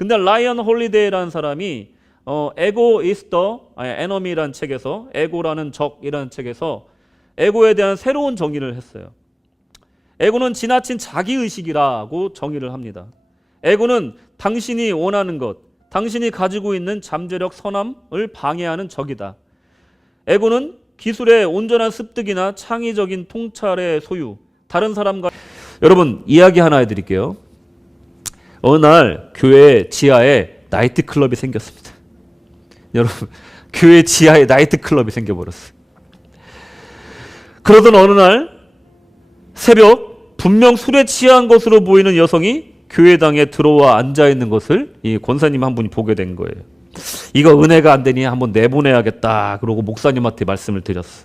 근데 라이언 홀리데이라는 사람이 에고 is the enemy라는 책에서, 에고라는 적이라는 책에서 에고에 대한 새로운 정의를 했어요. 에고는 지나친 자기의식이라고 정의를 합니다. 에고는 당신이 원하는 것, 당신이 가지고 있는 잠재력 선함을 방해하는 적이다. 에고는 기술의 온전한 습득이나 창의적인 통찰의 소유, 다른 사람과 여러분 이야기 하나 해드릴게요. 어느 날 교회 지하에 나이트클럽이 생겼습니다. 여러분 교회 지하에 나이트클럽이 생겨버렸어요. 그러던 어느 날 새벽 분명 술에 취한 것으로 보이는 여성이 교회당에 들어와 앉아있는 것을 이 권사님 한 분이 보게 된 거예요. 이거 은혜가 안 되니 한번 내보내야겠다 그러고 목사님한테 말씀을 드렸어.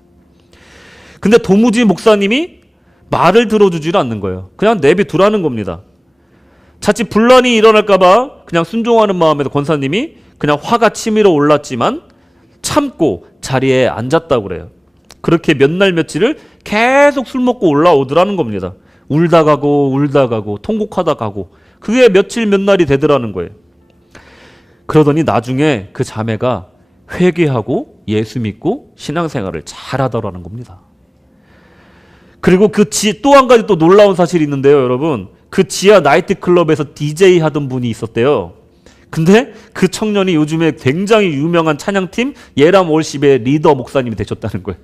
근데 도무지 목사님이 말을 들어주질 않는 거예요. 그냥 내비두라는 겁니다. 자칫 분란이 일어날까봐 그냥 순종하는 마음에서 권사님이 그냥 화가 치밀어 올랐지만 참고 자리에 앉았다고 그래요. 그렇게 몇 날 며칠을 계속 술 먹고 올라오더라는 겁니다. 울다 가고 통곡하다 가고 그게 며칠 몇 날이 되더라는 거예요. 그러더니 나중에 그 자매가 회개하고 예수 믿고 신앙생활을 잘하더라는 겁니다. 그리고 또 한 가지 또 놀라운 사실이 있는데요, 여러분. 그 지하 나이트클럽에서 DJ 하던 분이 있었대요. 근데 그 청년이 요즘에 굉장히 유명한 찬양팀 예람 월십의 리더 목사님이 되셨다는 거예요.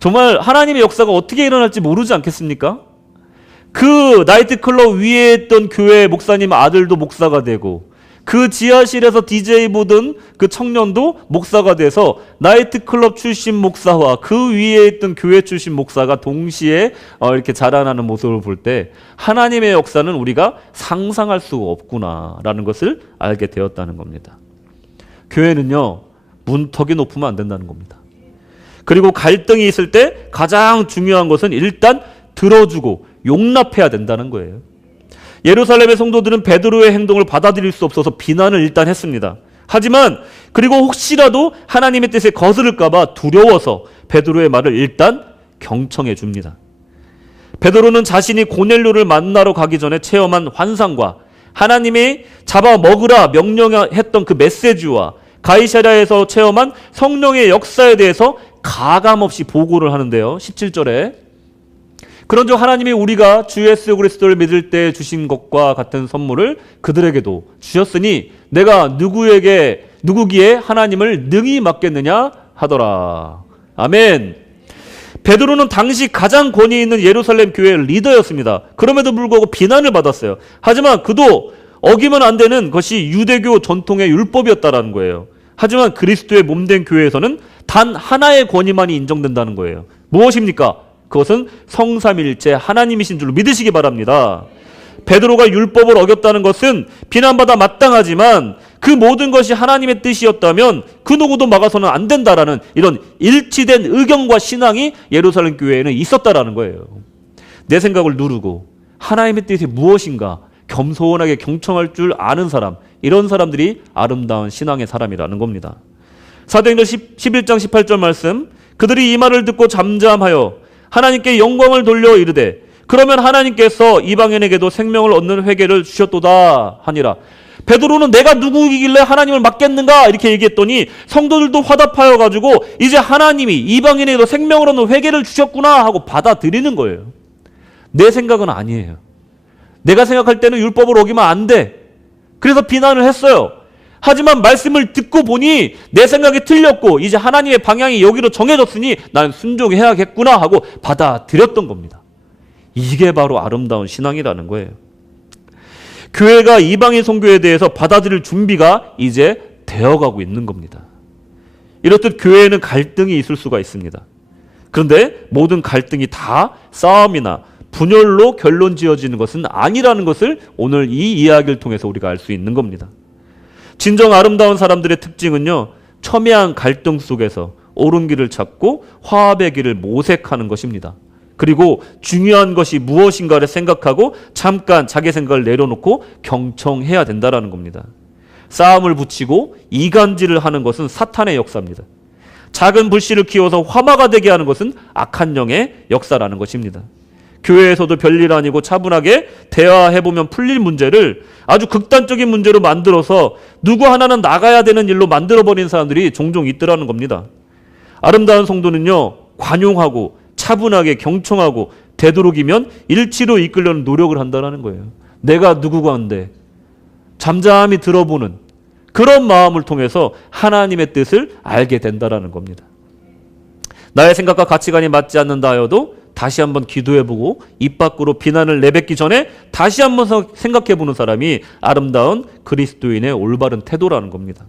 정말 하나님의 역사가 어떻게 일어날지 모르지 않겠습니까? 그 나이트클럽 위에 있던 교회 목사님 아들도 목사가 되고 그 지하실에서 DJ 보던 그 청년도 목사가 돼서 나이트클럽 출신 목사와 그 위에 있던 교회 출신 목사가 동시에 이렇게 자라나는 모습을 볼 때 하나님의 역사는 우리가 상상할 수가 없구나라는 것을 알게 되었다는 겁니다. 교회는요, 문턱이 높으면 안 된다는 겁니다. 그리고 갈등이 있을 때 가장 중요한 것은 일단 들어주고 용납해야 된다는 거예요. 예루살렘의 성도들은 베드로의 행동을 받아들일 수 없어서 비난을 일단 했습니다. 하지만 그리고 혹시라도 하나님의 뜻에 거스를까 봐 두려워서 베드로의 말을 일단 경청해 줍니다. 베드로는 자신이 고넬료를 만나러 가기 전에 체험한 환상과 하나님이 잡아먹으라 명령했던 그 메시지와 가이사랴에서 체험한 성령의 역사에 대해서 가감없이 보고를 하는데요. 17절에 그런즉 하나님이 우리가 주 예수 그리스도를 믿을 때 주신 것과 같은 선물을 그들에게도 주셨으니 내가 누구기에 하나님을 능히 맡겠느냐 하더라. 아멘. 베드로는 당시 가장 권위 있는 예루살렘 교회의 리더였습니다. 그럼에도 불구하고 비난을 받았어요. 하지만 그도 어기면 안 되는 것이 유대교 전통의 율법이었다라는 거예요. 하지만 그리스도의 몸된 교회에서는 단 하나의 권위만이 인정된다는 거예요. 무엇입니까? 그것은 성삼일체 하나님이신 줄로 믿으시기 바랍니다. 베드로가 율법을 어겼다는 것은 비난받아 마땅하지만 그 모든 것이 하나님의 뜻이었다면 그 누구도 막아서는 안 된다라는 이런 일치된 의견과 신앙이 예루살렘 교회에는 있었다라는 거예요. 내 생각을 누르고 하나님의 뜻이 무엇인가 겸손하게 경청할 줄 아는 사람, 이런 사람들이 아름다운 신앙의 사람이라는 겁니다. 사도행전 11장 18절 말씀, 그들이 이 말을 듣고 잠잠하여 하나님께 영광을 돌려 이르되 그러면 하나님께서 이방인에게도 생명을 얻는 회개를 주셨도다 하니라. 베드로는 내가 누구이길래 하나님을 맡겠는가 이렇게 얘기했더니 성도들도 화답하여 가지고 이제 하나님이 이방인에게도 생명을 얻는 회개를 주셨구나 하고 받아들이는 거예요. 내 생각은 아니에요. 내가 생각할 때는 율법을 어기면 안 돼. 그래서 비난을 했어요. 하지만 말씀을 듣고 보니 내 생각이 틀렸고 이제 하나님의 방향이 여기로 정해졌으니 난 순종해야겠구나 하고 받아들였던 겁니다. 이게 바로 아름다운 신앙이라는 거예요. 교회가 이방인 선교에 대해서 받아들일 준비가 이제 되어가고 있는 겁니다. 이렇듯 교회에는 갈등이 있을 수가 있습니다. 그런데 모든 갈등이 다 싸움이나 분열로 결론 지어지는 것은 아니라는 것을 오늘 이 이야기를 통해서 우리가 알 수 있는 겁니다. 진정 아름다운 사람들의 특징은요, 첨예한 갈등 속에서 옳은 길을 찾고 화합의 길을 모색하는 것입니다. 그리고 중요한 것이 무엇인가를 생각하고 잠깐 자기 생각을 내려놓고 경청해야 된다는 겁니다. 싸움을 붙이고 이간질을 하는 것은 사탄의 역사입니다. 작은 불씨를 키워서 화마가 되게 하는 것은 악한 영의 역사라는 것입니다. 교회에서도 별일 아니고 차분하게 대화해보면 풀릴 문제를 아주 극단적인 문제로 만들어서 누구 하나는 나가야 되는 일로 만들어버린 사람들이 종종 있더라는 겁니다. 아름다운 성도는요, 관용하고 차분하게 경청하고 되도록이면 일치로 이끌려는 노력을 한다는 거예요. 내가 누구가 한데 잠잠히 들어보는 그런 마음을 통해서 하나님의 뜻을 알게 된다는 겁니다. 나의 생각과 가치관이 맞지 않는다 하여도 다시 한번 기도해보고 입 밖으로 비난을 내뱉기 전에 다시 한번 생각해보는 사람이 아름다운 그리스도인의 올바른 태도라는 겁니다.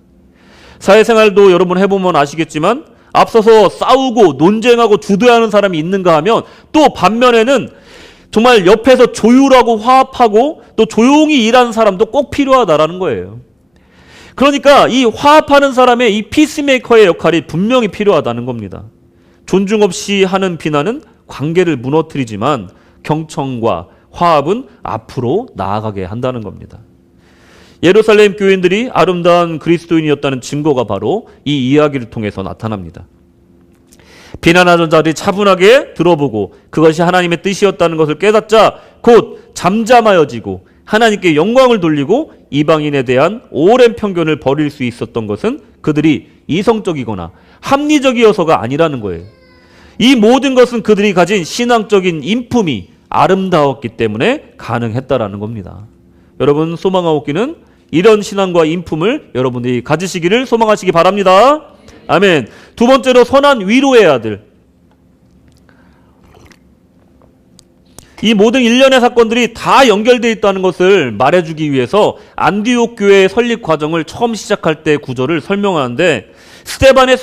사회생활도 여러분 해보면 아시겠지만 앞서서 싸우고 논쟁하고 주도하는 사람이 있는가 하면 또 반면에는 정말 옆에서 조율하고 화합하고 또 조용히 일하는 사람도 꼭 필요하다라는 거예요. 그러니까 이 화합하는 사람의 이 피스메이커의 역할이 분명히 필요하다는 겁니다. 존중 없이 하는 비난은 관계를 무너뜨리지만 경청과 화합은 앞으로 나아가게 한다는 겁니다. 예루살렘 교인들이 아름다운 그리스도인이었다는 증거가 바로 이 이야기를 통해서 나타납니다. 비난하던 자들이 차분하게 들어보고 그것이 하나님의 뜻이었다는 것을 깨닫자 곧 잠잠하여지고 하나님께 영광을 돌리고 이방인에 대한 오랜 편견을 버릴 수 있었던 것은 그들이 이성적이거나 합리적이어서가 아니라는 거예요. 이 모든 것은 그들이 가진 신앙적인 인품이 아름다웠기 때문에 가능했다라는 겁니다. 여러분, 소망하옵기는 이런 신앙과 인품을 여러분들이 가지시기를 소망하시기 바랍니다. 아멘. 두 번째로 선한 위로의 아들. 이 모든 일련의 사건들이 다 연결되어 있다는 것을 말해주기 위해서 안디옥 교회의 설립 과정을 처음 시작할 때 구절을 설명하는데 스데반의